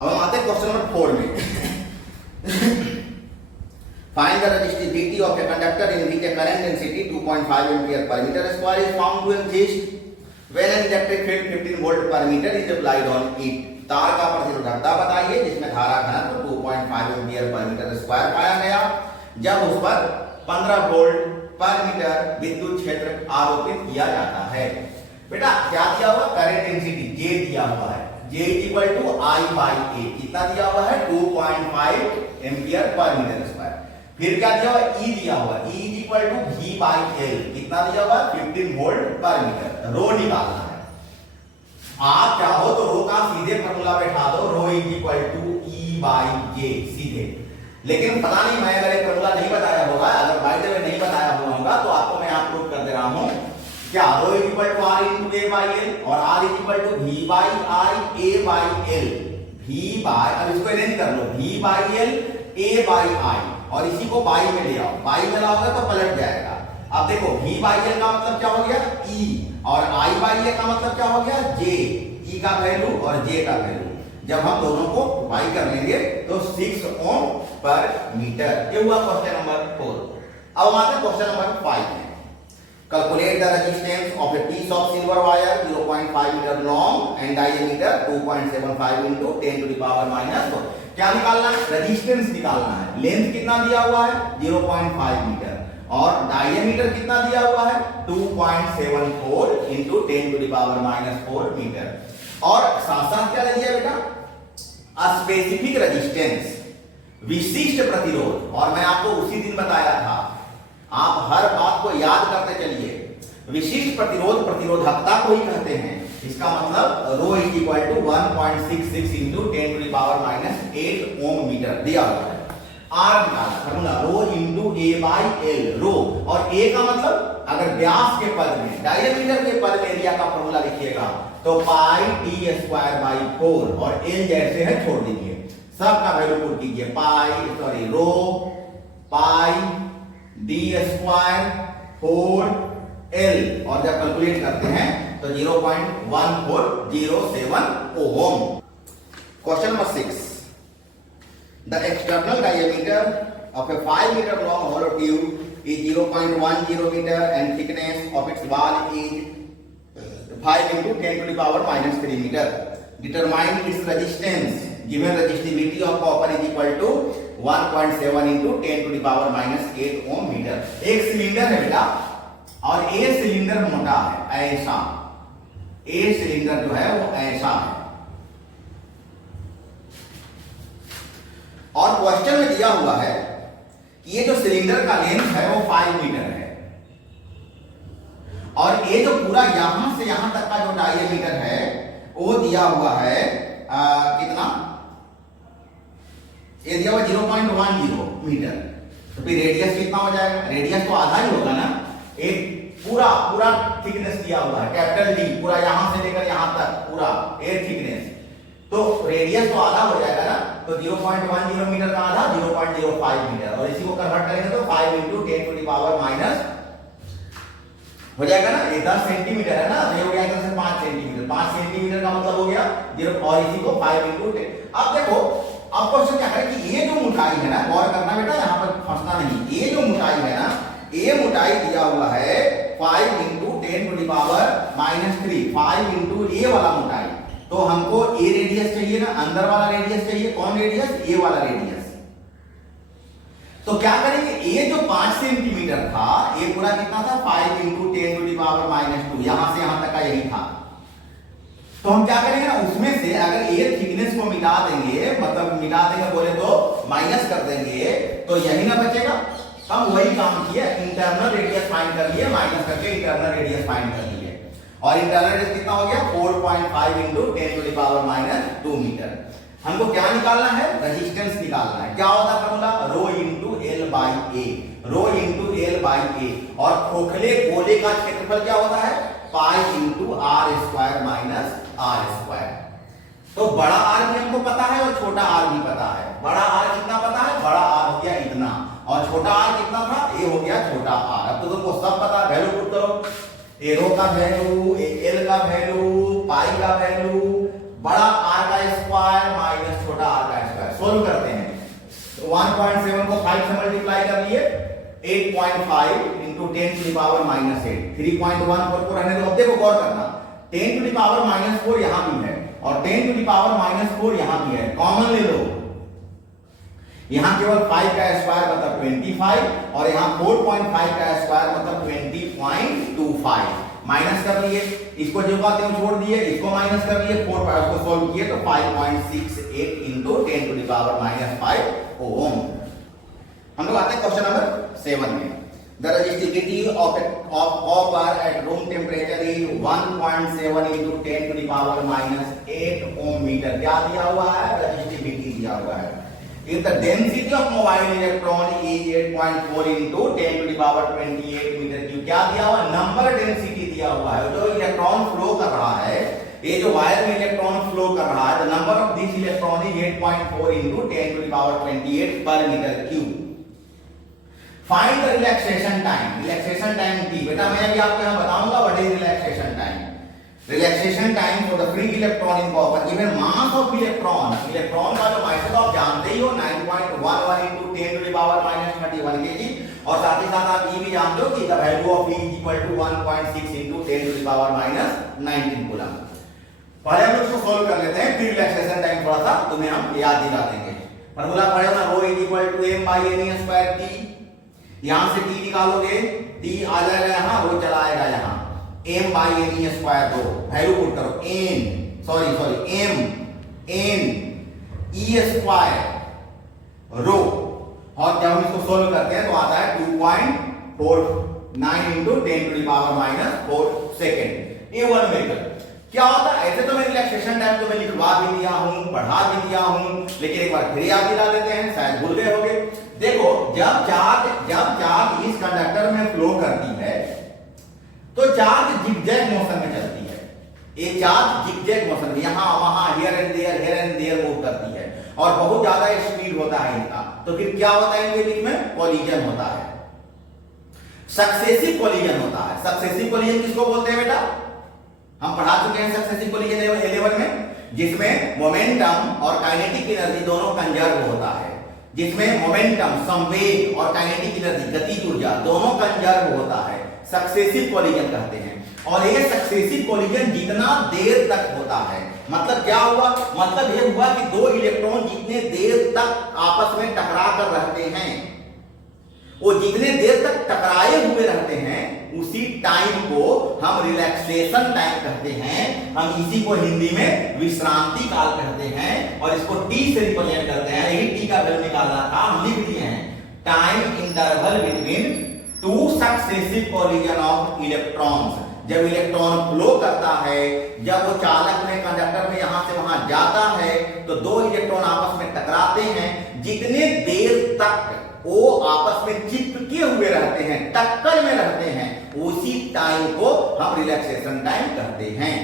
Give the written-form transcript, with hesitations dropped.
अब हम आते हैं क्वेश्चन नंबर 4 में। Find the resistivity of a conductor in which a current density 2.5 ampere per meter square is found to exist when an electric field 15 volt per meter is applied on it। तार का प्रतिरोधकता बताइए जिसमें धारा घनत्व 2.5 ampere पर metre square पाया गया जब उस पर 15 वोल्ट पर मीटर विद्युत क्षेत्र आरोपित किया जाता है। बेटा क्या दिया हुआ? करंट डेंसिटी J दिया हुआ है, J is equal to I by A। कितना दिया हुआ है? 2.5 एम्पीयर पर मीटर स्क्वायर। फिर क्या दिया हुआ? E दिया हुआ, E is equal to V by L। कितना दिया हुआ? 15 वोल्ट पर मीटर। रो निकालना है। आप चाहो तो रो का सीधे फॉर्मूला बैठा दो, rho is equal to E by J सीधे। लेकिन पता नहीं मैं अगर एक फॉर्मूला नहीं बताया होगा, अगर बाय द वे नहीं बताया हुआ होगा तो आपको मैं यहाँ प्रूव कर दे रहा हूँ। क्या rho is equal to R into A by L और R is equal to V by I A by L। V by, अब इसको अरेंज कर लो, V by L A by I और इसी को बाई में ले आओ। बाई में लाओगे तो पलट जाएगा। अब देखो V by L का मतलब क्या हो गया? E और I by A का मतलब क्या हो गया? J। E का वैल्यू और J का वैल्यू जब हम दोनों को बाई कर लेंगे तो 6 ओम पर मीटर। ये हुआ क्वेश्चन नंबर 4। अब हम आते हैं क्वेश्चन नंबर 5 में। Calculate the resistance of a piece of silver wire 0.5 meter long and diameter 2.75 into 10 to the power minus 4। क्या निकालना है? रेजिस्टेंस निकालना है। लेंथ कितना दिया हुआ है? 0.5 मीटर और डायमीटर कितना दिया हुआ है? 2.74 into 10 to the power minus 4 metre. और साथ साथ क्या दे दिया बेटा? स्पेसिफिक रेजिस्टेंस, विशिष्ट प्रतिरोध। और मैं आपको उसी दिन बताया था, आप हर बात को याद करते चलिए। विशिष्ट प्रतिरोध प्रतिरोधकता को ही कहते हैं। इसका मतलब rho is equal to 1.66 into 10 to the power minus 8 ohm metre दिया हुआ है। आर निकालना formula rho into A by L. Rho और ए का मतलब अगर व्यास के पद में, डायमीटर के पद में एरिया का फॉर्मूला लिखिएगा तो पाई टी स्क्वायर बाई 4 और एल जैसे है छोड़ दीजिए, सब का वैल्यू पुट कीजिए। Pi rho pi D square 4 L और जब कैलकुलेट करते हैं तो 0.1407 ohm. Question number 6। The external diameter of a 5 meter long hollow tube is 0.10 meter and thickness of its wall is 5 into 10 to the power minus 3 meter। Determine its resistance given resistivity of copper is equal to 1.7 into 10 to the power minus 8 ohm metre. एक cylinder है बेटा और a cylinder मोटा है, ऐसा a cylinder जो है वो ऐसा है। और क्वेश्चन में दिया हुआ है कि ये जो सिलेंडर का लेंथ है वो 5 मीटर है और ये जो पूरा यहां से यहां तक का जो डायमीटर है वो दिया हुआ है कितना? ये दिया हुआ 0.10 मीटर। तो फिर रेडियस कितना हो जाएगा? रेडियस तो आधा ही होगा ना। एक पूरा पूरा थिकनेस दिया हुआ है, कैपिटल डी, पूरा यहां से लेकर यहां तक पूरा एयर थिकनेस, तो रेडियस तो आधा हो जाएगा ना। तो 0.10 मीटर का आधा 0.05 मीटर और इसी को कन्वर्ट करेंगे तो 5 into 10 to the power minus हो जाएगा ना। ये 10 सेंटीमीटर है ना, तो ये हो गया इधर से 5 सेंटीमीटर। 5 सेंटीमीटर का मतलब हो गया 0 और इसी को 5 into 10। अब देखो, अब क्वेश्चन क्या करें कि ये जो मोटाई है ना, गौर करना बेटा, यहाँ पर फंसना नहीं। ये जो मोटाई है ना, ये मोटाई दिया हुआ है 5 into 10 to the power minus 3। 5 into ये वाला मोटाई, तो हमको ए रेडियस चाहिए ना, अंदर वाला रेडियस चाहिए। कौन रेडियस? ए वाला रेडियस। तो क्या करेंगे? ये जो 5 सेंटीमीटर था, ये पूरा कितना था? 5 into 10 to the power minus 2, यहां से यहां तक का यही था। तो हम क्या करेंगे ना, उसमें से अगर एयर थिकनेस को मिटा देंगे, मतलब मिटा देंगे बोले तो माइनस कर देंगे, तो यही ना बचेगा। हम वही काम किए, इंटरनल रेडियस फाइंड कर लिए, माइनस करके इंटरनल रेडियस फाइंड कर लिए और इंटरनल रेडियस कितना हो गया? 4.5 into 10 to the power minus 2 metre. हमको क्या निकालना है? रेजिस्टेंस निकालना है। क्या होता है formula? Rho into L by A. Rho into L by A. और खोखले गोले का क्षेत्रफल क्या होता है? Pi into R square minus R square. तो बड़ा आर भी हमको पता है और छोटा आर भी पता है। बड़ा आर कितना पता है? बड़ा आर हो गया इतना और छोटा आर कितना था? ये हो गया छोटा आर। अब तो तुमको सब पता, वैल्यू पुट करो। ए रो का वैल्यू, एल का वैल्यू, पाई का वैल्यू, बड़ा आर का स्क्वायर माइनस छोटा 1.7 को 5 से मल्टीप्लाई कर लिए, 8.5 into 10 to the power minus 8, 3.14 को रहने दो। अब देखो गौर करना, 10 टू द पावर माइनस 4 यहां भी है और 10 टू द पावर माइनस 4 यहां भी है, कॉमन ले लो। यहां केवल 5 का स्क्वायर मतलब 25 और यहां 4.5 का स्क्वायर मतलब 20.25, माइनस कर लिए, इसको जो का त्यों छोड़ दिए, इसको माइनस कर लिए, 4 को सॉल्व किए तो 5.68 into 10 to the power minus 5 ohm. हम लोग आते हैं क्वेश्चन नंबर 7 में। The resistivity of copper at room temperature is 1.7 into 10 to the power minus 8 ohm meter। क्या दिया हुआ है? रेजिस्टिविटी दिया हुआ है। If the density of mobile electron is 8.4 into 10 to the power 28 meter cube, क्या दिया हुआ? नंबर डेंसिटी दिया हुआ है। जो इलेक्ट्रॉन फ्लो कर रहा है, ये जो वायर में इलेक्ट्रॉन फ्लो कर रहा है, the number of this electron is 8.4 into 10 to the power 28 per meter cube। Find the relaxation time. Relaxation time की बेटा मैं अभी आपको यहां बताऊंगा what is relaxation time. Relaxation time for the free electron in copper given mass of electron. Electron का जो मास तो आप जानते ही हो 9.11 into 10 to the power minus 31 kg, और साथ ही साथ आप ये भी जानते हो कि the value of E equal to 1.6 into 10 to the power minus 19 coulomb. पहले हम इसको सॉल्व कर लेते हैं, फिर रिलैक्सेशन टाइम थोड़ा सा तुम्हें हम याद दिला देंगे। फार्मूला पढ़े हो ना, ρ equal to m by n square t। यहां से t निकालोगे, t आ जाएगा यहां, रो चला आएगा यहां, m by n square rho, value put करो m n e square rho, और जब हम इसको सोल्व करते हैं तो आता है 2.49 into 10 to the power minus 4 second. ये 1 मीटर क्या होता है? ऐसे तो मैं रिलैक्सेशन टाइम तो मैं लिखवा भी दिया हूं, पढ़ा भी दिया हूं, लेकिन एक बार फिर याद दिला देते हैं, शायद भूल गए होंगे। देखो जब चार्ज इस कंडक्टर में फ्लो करती है तो चार्ज जिगजैग मोशन में चलती है। ये चार्ज जिगजैग मोशन में यहां वहां हियर एंड देयर मूव करती है, और बहुत ज्यादा स्पीड होता है इनका। तो फिर क्या होता है? इनके बीच में कोलिजन होता है, सक्सेसिव कोलिजन होता है। सक्सेसिव कोलिजन किसको बोलते हैं बेटा? हम पढ़ा चुके हैं सक्सेसिव कोलिजन लेवल में, जिसमें मोमेंटम और काइनेटिक एनर्जी दोनों कंजर्व होता है, जिसमें मोमेंटम संवेग और काइनेटिक एनर्जी गतिज ऊर्जा दोनों कंजर्व होता है, सक्सेसिव कोलिजन कहते हैं। और ये सक्सेसिव कोलिजन जितना देर तक होता है, मतलब क्या हुआ? मतलब ये हुआ कि दो इलेक्ट्रॉन जितने देर तक आपस में टकरा कर रहते हैं, वो जितने देर तक टकराए हुए रहते हैं, उसी टाइम को हम रिलैक्सेशन टाइम कहते हैं। हम इसी को हिंदी में विश्रांति काल कहते हैं, और इसको टी से रिप्रेजेंट करते हैं। यही टी का वैल्यू निकालना था, हम लिख दिए हैं, time interval between two successive collision of electrons. जब इलेक्ट्रॉन फ्लो करता है, जब वो चालक में कंडक्टर में यहां से वहां जाता है, तो दो इलेक्ट्रॉन आपस में टकराते हैं। जितने देर तक वो आपस में चिपके हुए रहते हैं, टक्कर में रहते हैं, उसी टाइम को हम रिलैक्सेशन टाइम कहते हैं।